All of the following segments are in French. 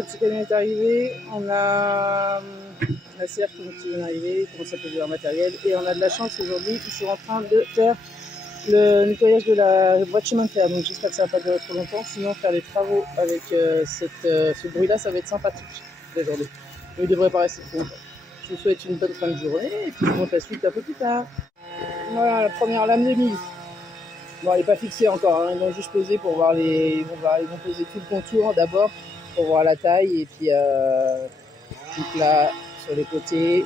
le petit camion est arrivé, on a la serre qui vient d'arriver, ils commencent à poser leur matériel et on a de la chance aujourd'hui, ils sont en train de faire le nettoyage de la voie de chemin de fer, donc j'espère que ça va pas durer trop longtemps, sinon faire les travaux avec ce bruit-là, ça va être sympathique aujourd'hui. Mais il devrait pas rester trop longtemps. Je vous souhaite une bonne fin de journée et puis je vous montre la suite un peu plus tard. Voilà la première lame de mise. Bon, elle n'est pas fixée encore, hein. Ils vont juste poser pour voir ils vont poser tout le contour d'abord pour voir la taille et puis donc là sur les côtés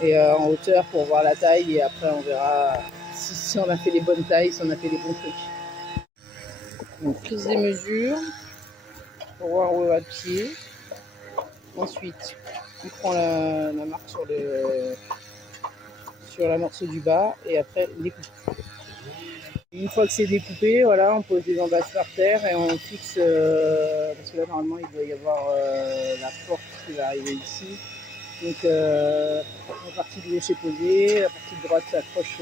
et en hauteur pour voir la taille et après on verra si on a fait les bonnes tailles, si on a fait les bons trucs. Donc prise des mesures pour voir où va le pied. Ensuite on prend la marque sur la morceau du bas et après découpe. Une fois que c'est découpé, voilà, on pose les emballages par terre et on fixe, parce que là normalement il doit y avoir la porte qui va arriver ici. Donc la partie de gauche est posée, la partie de droite s'accroche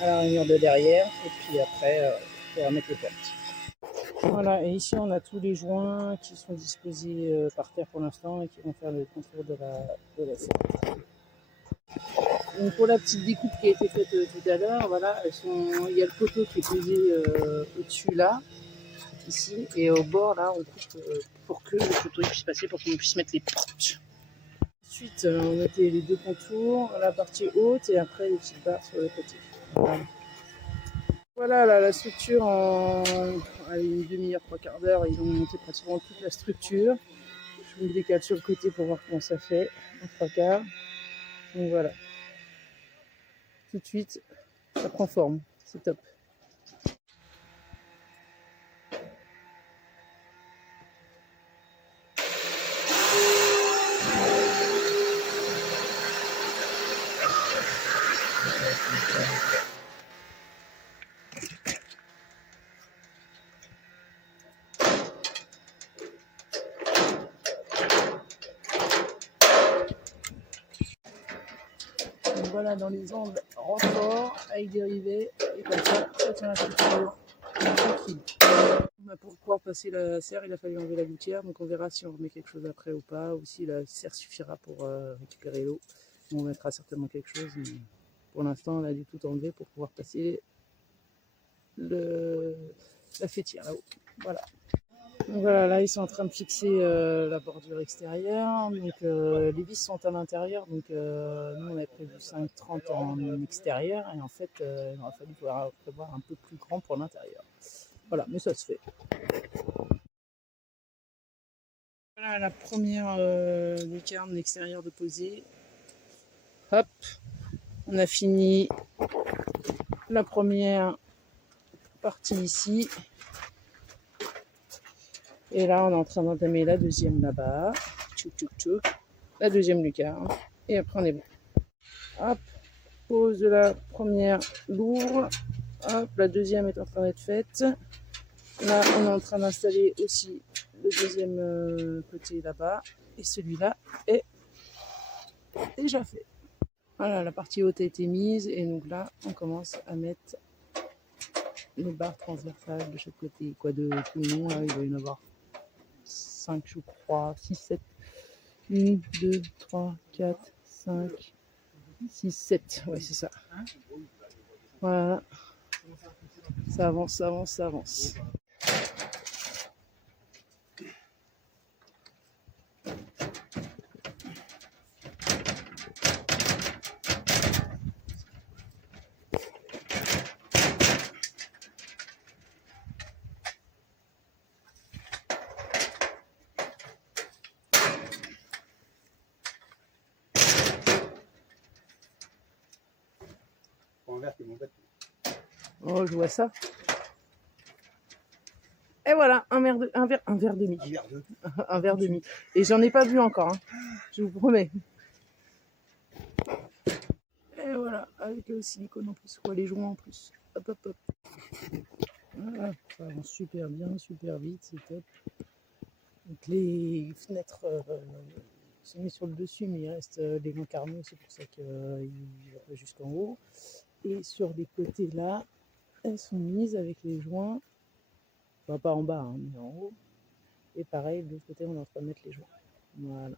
à la rainure de derrière et puis après il faudra mettre les portes. Voilà, et ici on a tous les joints qui sont disposés par terre pour l'instant et qui vont faire le contour de la serre. Donc pour la petite découpe qui a été faite tout à l'heure, voilà, il y a le poteau qui est posé au-dessus là, ici, et au bord là, on coupe pour que le poteau puisse passer, pour qu'on puisse mettre les portes. Ensuite, on mettait les deux contours, la partie haute et après les petites barres sur le côté. Voilà là, la structure en une demi-heure, trois quarts d'heure, ils ont monté pratiquement toute la structure. Je vous décale sur le côté pour voir comment ça fait en trois quarts. Donc voilà. Tout de suite, ça prend forme, c'est top. Donc voilà, dans les angles renforts avec des rivets et comme ça tient la structure tranquille. Pour pouvoir passer la serre, il a fallu enlever la gouttière, donc on verra si on remet quelque chose après ou pas, ou si la serre suffira pour récupérer l'eau. On mettra certainement quelque chose, mais pour l'instant on a dû tout enlever pour pouvoir passer la fêtière là-haut. Voilà. Donc voilà, là ils sont en train de fixer la bordure extérieure, donc les vis sont à l'intérieur, donc nous on avait prévu 5,30 en extérieur et en fait il aura fallu prévoir un peu plus grand pour l'intérieur. Voilà, mais ça se fait. Voilà la première lucarne extérieure de poser. Hop, on a fini la première partie ici. Et là, on est en train d'entamer la deuxième là-bas. Tchouk, tchouk, tchouk. La deuxième lucarne. Et après, on est bon. Hop, pose de la première lourde. Hop, la deuxième est en train d'être faite. Là, on est en train d'installer aussi le deuxième côté là-bas. Et celui-là est déjà fait. Voilà, la partie haute a été mise. Et donc là, on commence à mettre les barres transversales de chaque côté. Quoi de tout le long, là, il va y en avoir 5, je crois, 6, 7. 1, 2, 3, 4, 5, 6, 7. Ouais, c'est ça. Voilà. Ça avance, ça avance, ça avance. Oh, je vois ça. Et voilà, un verre demi. Un verre demi. Et j'en ai pas vu encore, hein. Je vous promets. Et voilà, avec le silicone en plus, quoi, les joints en plus. Hop, hop, hop. Voilà, ça avance super bien, super vite, c'est top. Donc les fenêtres sont mises sur le dessus, mais il reste les lancarneaux, c'est pour ça qu'il va pas jusqu'en haut. Et sur les côtés là, elles sont mises avec les joints, enfin pas en bas, hein, mais en haut. Et pareil, de l'autre côté, on est en train de mettre les joints. Voilà.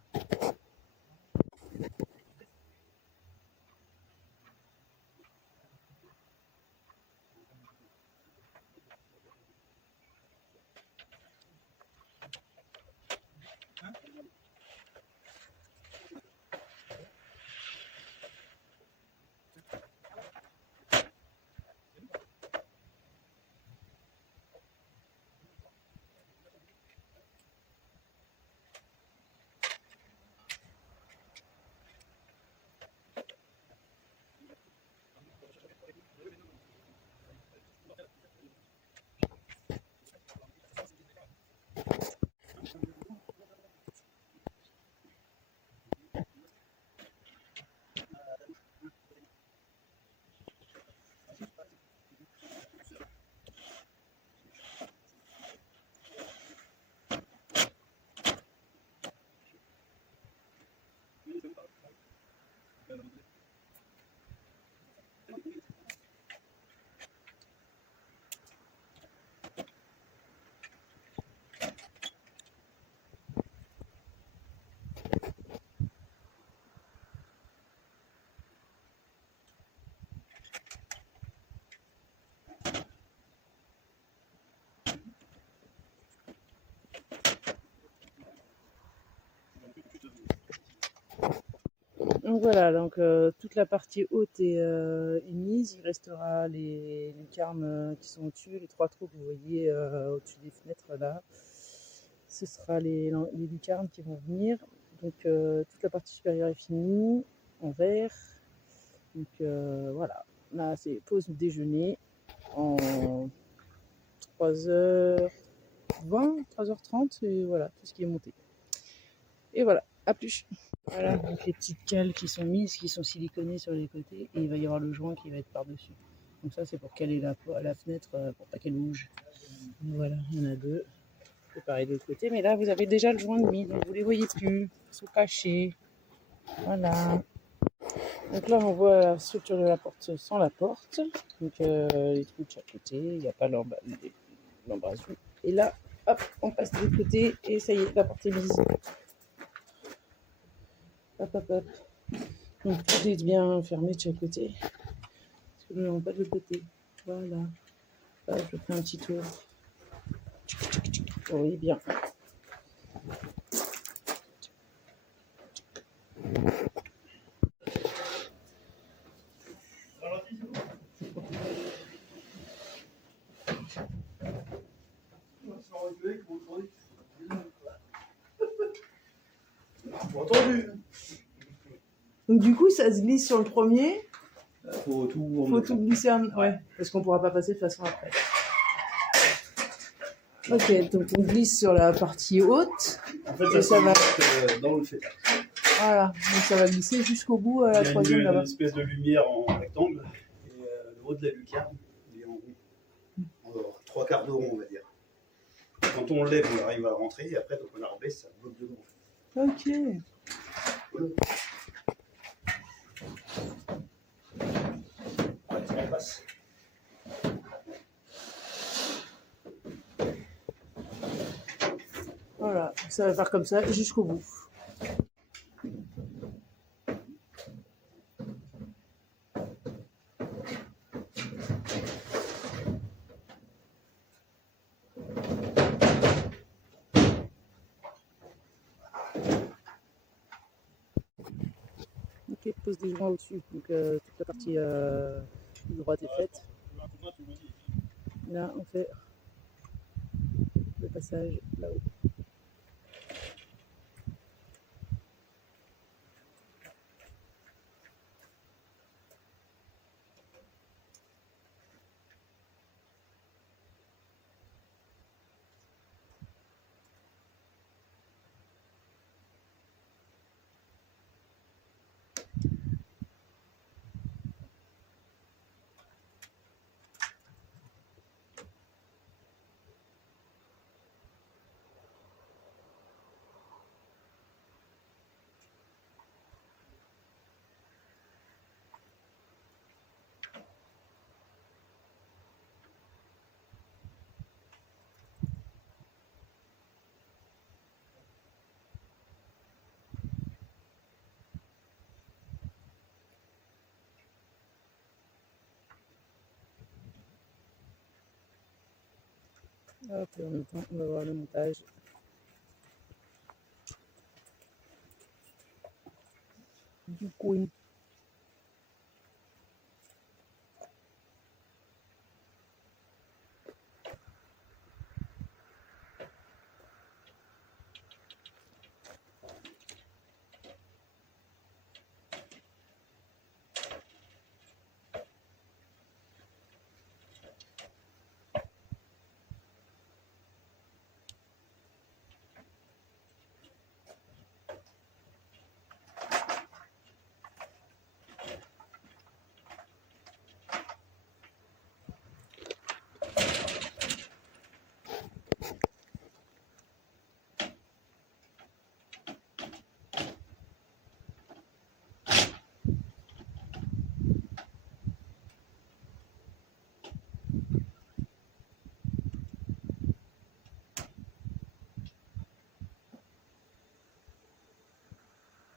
Donc voilà, donc toute la partie haute est mise. Il restera les lucarnes qui sont au-dessus, les 3 trous que vous voyez au-dessus des fenêtres là. Ce sera les lucarnes qui vont venir. Donc toute la partie supérieure est finie en verre. Donc voilà, là c'est pause déjeuner en 3h20, 3h30 et voilà tout ce qui est monté. Et voilà, à plus. Voilà, donc les petites cales qui sont mises, qui sont siliconées sur les côtés, et il va y avoir le joint qui va être par-dessus. Donc ça, c'est pour caler la fenêtre, pour pas qu'elle bouge. Donc voilà, il y en a 2. C'est pareil de l'autre côté, mais là, vous avez déjà le joint de mis, donc vous les voyez plus, ils sont cachés. Voilà. Donc là, on voit la structure de la porte sans la porte. Donc les trous de chaque côté, il n'y a pas l'embrasure. Et là, hop, on passe de l'autre côté, et ça y est, la porte est mise. Hop, hop, hop. Donc tout est bien fermé de chaque côté. Parce que nous n'avons pas de l'autre côté. Voilà. Là, je fais un petit tour. Oui, bien. Entendu. Donc du coup, ça se glisse sur le premier. Faut tout Glisser. Ouais, parce qu'on pourra pas passer de façon après. Ok, donc on glisse sur la partie haute. En fait, ça va dans le fêtage. Voilà, donc ça va glisser jusqu'au bout à la troisième là-bas. Il y a une espèce de lumière en rectangle et le haut de la lucarne il est en rond. En 3/4 de rond, on va dire. Quand on le lève, on arrive à rentrer et après, donc on la rebaisse, ça bloque dedans. Ok. Voilà. Ouais, ça passe. Voilà, ça va faire comme ça jusqu'au bout. Ok, pose des joints au-dessus. Donc toute la partie droite est faite. Là, on fait le passage là-haut. Hop, et en même temps, on va voir le montage. Du coin.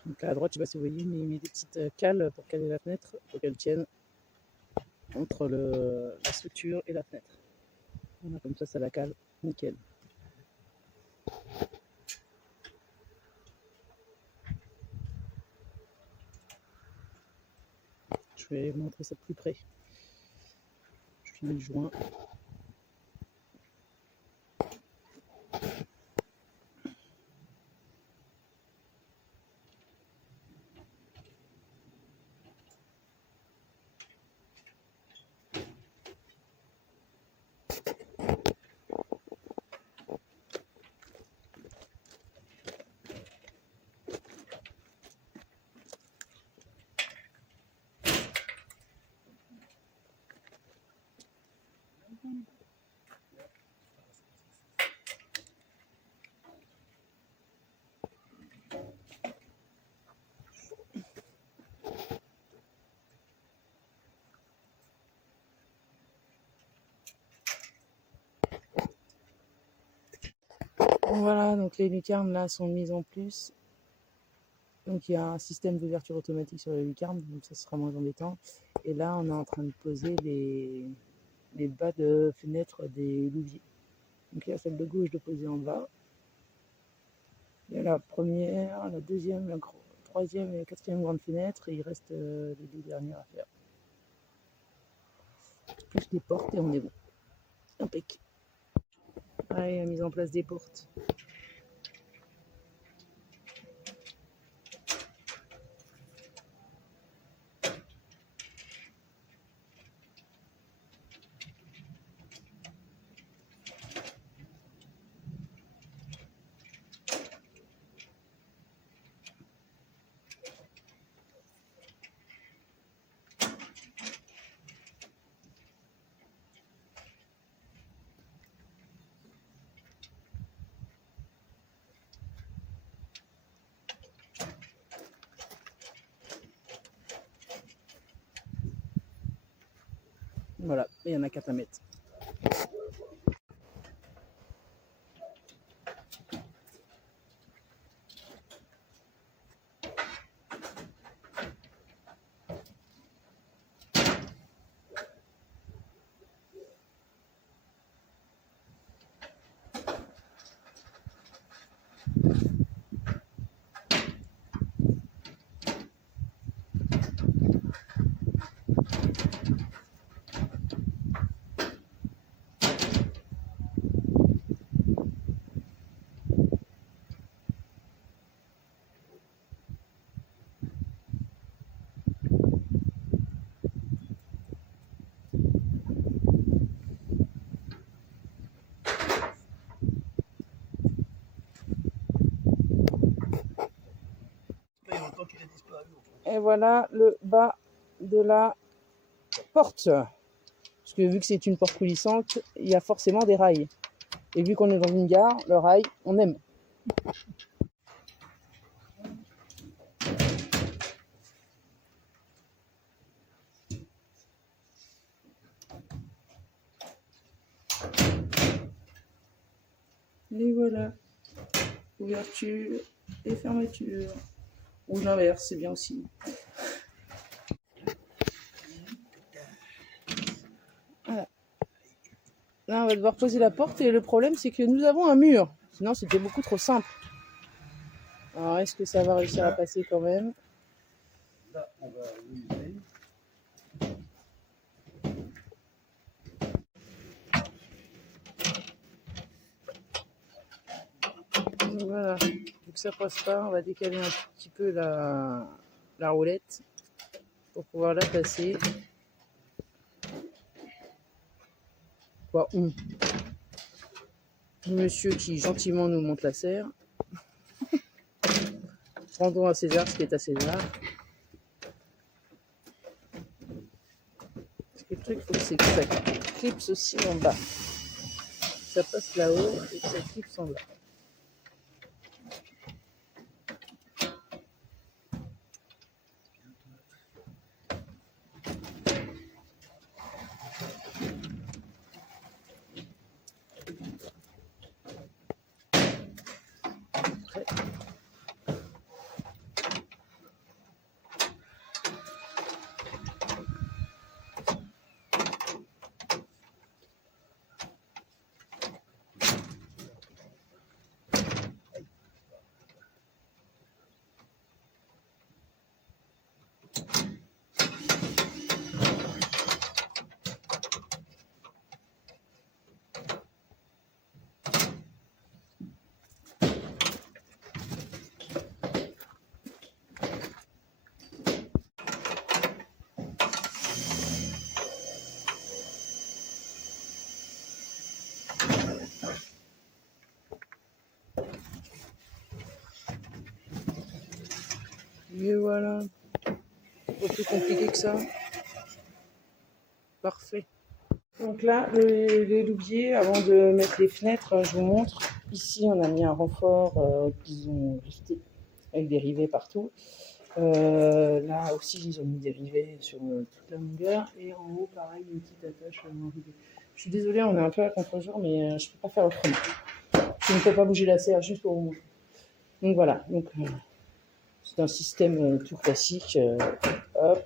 Donc là à droite, je sais pas si vous voyez, mais il met des petites cales pour caler la fenêtre, pour qu'elle tienne entre la structure et la fenêtre. Voilà, comme ça la cale, nickel. Je vais vous montrer ça de plus près. Je finis le joint. Voilà, donc les lucarnes là sont mises en plus. Donc il y a un système d'ouverture automatique sur les lucarnes, donc ça sera moins embêtant. Et là, on est en train de poser les bas de fenêtre des louviers. Donc il y a celle de gauche de poser en bas. Il y a la première, la deuxième, la troisième et la quatrième grande fenêtre. Et il reste les deux dernières à faire. Plus les portes et on est bon. Impec. Allez, la mise en place des portes. Voilà, il y en a 4 à mettre. Et voilà le bas de la porte. Parce que vu que c'est une porte coulissante, il y a forcément des rails. Et vu qu'on est dans une gare, le rail, on aime. Et voilà. Ouverture et fermeture. Ou l'inverse, c'est bien aussi. Voilà. Là, on va devoir poser la porte et le problème, c'est que nous avons un mur. Sinon, c'était beaucoup trop simple. Alors, est-ce que ça va réussir à passer quand même? Là, on va l'user. Voilà. Vu que ça passe pas, on va décaler un petit peu la roulette pour pouvoir la passer. Quoi, monsieur qui gentiment nous monte la serre. Rendons à César ce qui est à César. Parce que le truc, faut que c'est que ça clipse aussi en bas. Ça passe là-haut et que ça clipse en bas. Et voilà. Pas plus compliqué que ça. Parfait. Donc là, les louviers, avant de mettre les fenêtres, je vous montre. Ici, on a mis un renfort qu'ils ont lifté avec des rivets partout. Là aussi, ils ont mis des rivets sur toute la longueur. Et en haut, pareil, une petite attache en rivet. Je suis désolée, on est un peu à contre-jour, mais je ne peux pas faire autrement. Je ne peux pas bouger la serre juste pour vous montrer. Donc voilà. Donc, c'est un système tout classique. Hop.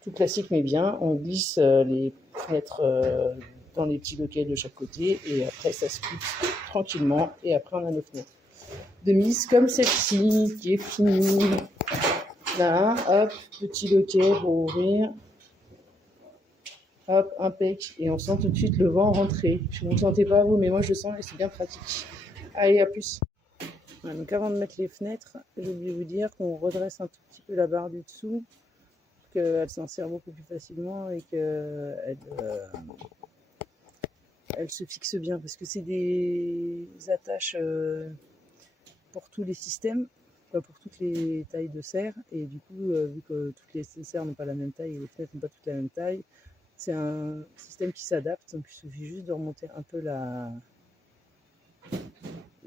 Tout classique mais bien, on glisse les fenêtres dans les petits loquets de chaque côté et après ça se clipse tranquillement et après on a nos fenêtres de mise comme celle-ci qui est finie. Là, hop, petit loquet pour ouvrir, hop, impec, et on sent tout de suite le vent rentrer. Je ne le sentais pas vous, mais moi je le sens et c'est bien pratique. Allez, à plus. Voilà, donc avant de mettre les fenêtres, j'ai oublié de vous dire qu'on redresse un tout petit peu la barre du dessous, qu'elle s'en sert beaucoup plus facilement et qu'elle elle se fixe bien parce que c'est des attaches pour tous les systèmes, pour toutes les tailles de serre et du coup vu que toutes les serres n'ont pas la même taille et les fenêtres n'ont pas toutes la même taille, c'est un système qui s'adapte, donc il suffit juste de remonter un peu la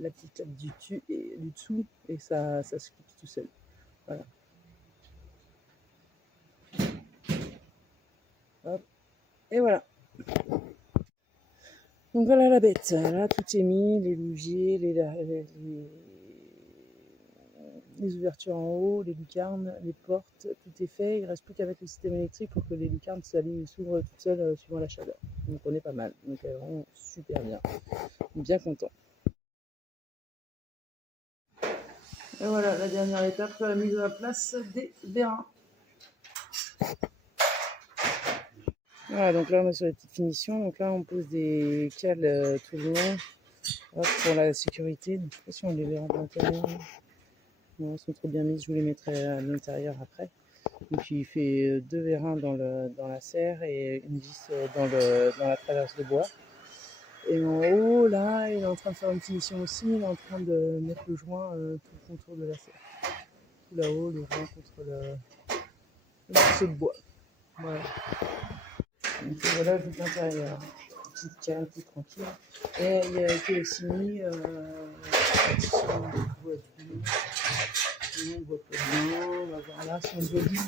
petite claque du dessous et ça se fixe tout seul. Voilà. Hop. Et voilà. Donc voilà la bête. Là tout est mis, les louviers, les ouvertures en haut, les lucarnes, les portes, tout est fait. Il ne reste plus qu'à mettre le système électrique pour que les lucarnes s'ouvrent toutes seules suivant la chaleur. Donc on est pas mal. Donc elles vont super bien. Bien content. Et voilà la dernière étape, la mise à la place des vérins. Voilà, donc là on est sur les petites finitions. Donc là on pose des cales tout le long pour la sécurité. Donc, je ne sais pas si on les verra de l'intérieur. Non, elles sont trop bien mises, je vous les mettrai à l'intérieur après. Donc il fait 2 vérins dans la serre et une vis dans la traverse de bois. Et en haut, là, il est en train de faire une finition aussi, il est en train de mettre le joint tout le contour de la serre. Tout là-haut, le joint contre le morceau de bois. Voilà. Donc voilà tout l'intérieur. Petite cale, tout tranquille. Et il a été aussi mis on voit pas bien, on va voir là si on voit bien.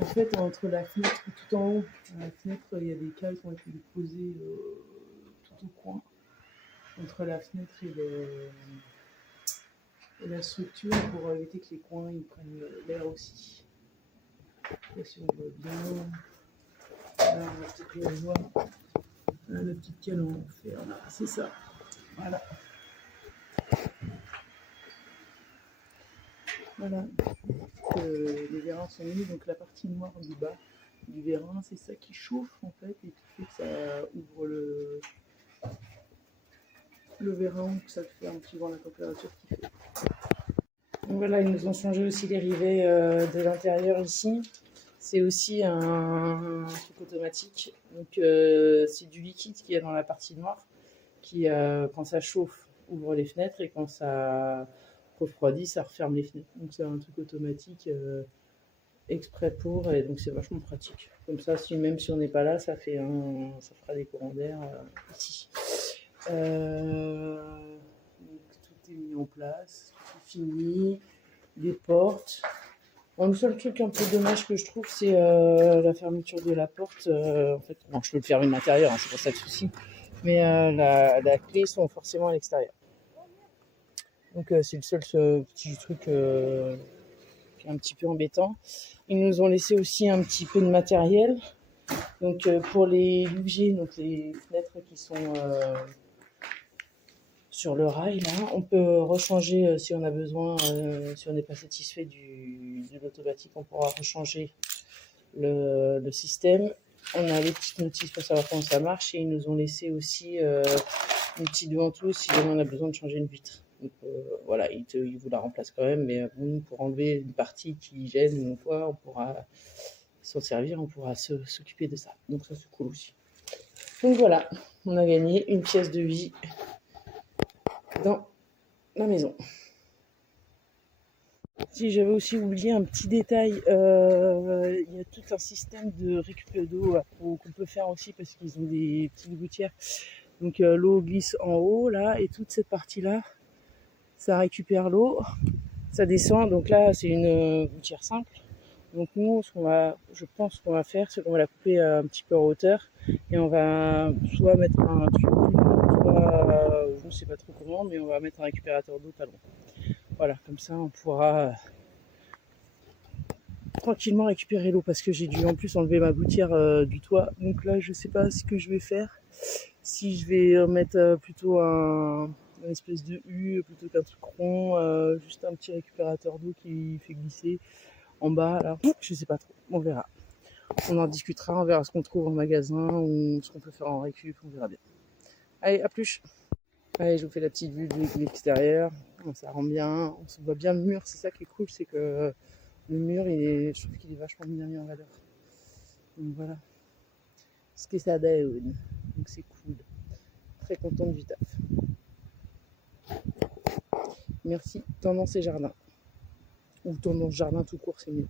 En fait, entre la fenêtre tout en haut, la fenêtre, il y a des cales qui ont été posées tout au coin. Entre la fenêtre et la structure pour éviter que les coins ils prennent l'air aussi. Là, si on voit bien, là, on va peut-être le voir. Là, la petite cale en fer, là, c'est ça. Voilà. Voilà. Les vérins sont mis, donc la partie noire du bas du vérin, c'est ça qui chauffe en fait et qui fait que ça ouvre le vérin, que ça le ferme suivant la température qu'il fait. Donc voilà, ils nous ont changé aussi les rivets de l'intérieur ici. C'est aussi un truc automatique. Donc c'est du liquide qu'il y a dans la partie noire qui, quand ça chauffe, ouvre les fenêtres et quand ça refroidit, ça referme les fenêtres. Donc c'est un truc automatique exprès pour, et donc c'est vachement pratique. Comme ça, même si on n'est pas là, ça fera des courants d'air ici. Donc, tout est mis en place, tout est fini, les portes. Bon, le seul truc un peu dommage que je trouve, c'est la fermeture de la porte. En fait, bon, je peux le fermer de l'intérieur, hein, c'est pas ça le souci. Mais la clé sont forcément à l'extérieur. Donc c'est le seul petit truc qui est un petit peu embêtant. Ils nous ont laissé aussi un petit peu de matériel. Donc pour les lugiers, donc les fenêtres qui sont sur le rail, là, on peut rechanger si on a besoin, si on n'est pas satisfait de l'automatique, on pourra rechanger le système. On a les petites notices pour savoir comment ça marche et ils nous ont laissé aussi une petite ventouse si jamais on a besoin de changer une vitre. Donc voilà, ils vous la remplacent quand même, mais bon, pour enlever une partie qui gêne une fois, on pourra s'en servir, on pourra s'occuper de ça. Donc ça c'est cool aussi. Donc voilà, on a gagné une pièce de vie dans la maison. Si j'avais aussi oublié un petit détail, il y a tout un système de récup d'eau qu'on peut faire aussi parce qu'ils ont des petites gouttières. Donc l'eau glisse en haut là et toute cette partie là, ça récupère l'eau, ça descend. Donc là c'est une gouttière simple. Donc nous, je pense qu'on va faire, c'est qu'on va la couper un petit peu en hauteur et on va soit mettre un tuyau plus long, soit je ne sais pas trop comment, mais on va mettre un récupérateur d'eau pas loin. Voilà, comme ça on pourra tranquillement récupérer l'eau parce que j'ai dû en plus enlever ma gouttière du toit. Donc là, je sais pas ce que je vais faire. Si je vais mettre plutôt une espèce de U plutôt qu'un truc rond, juste un petit récupérateur d'eau qui fait glisser en bas. Là, je sais pas trop. On verra. On en discutera, on verra ce qu'on trouve en magasin ou ce qu'on peut faire en récup, on verra bien. Allez, à plus. Allez, je vous fais la petite vue de l'extérieur. Ça rend bien, on se voit bien le mur. C'est ça qui est cool, c'est que le mur, je trouve qu'il est vachement bien mis en valeur. Donc voilà. Ce que ça donne. Donc c'est cool. Très contente du taf. Merci. Tendance et jardin. Ou tendance jardin tout court, c'est mieux.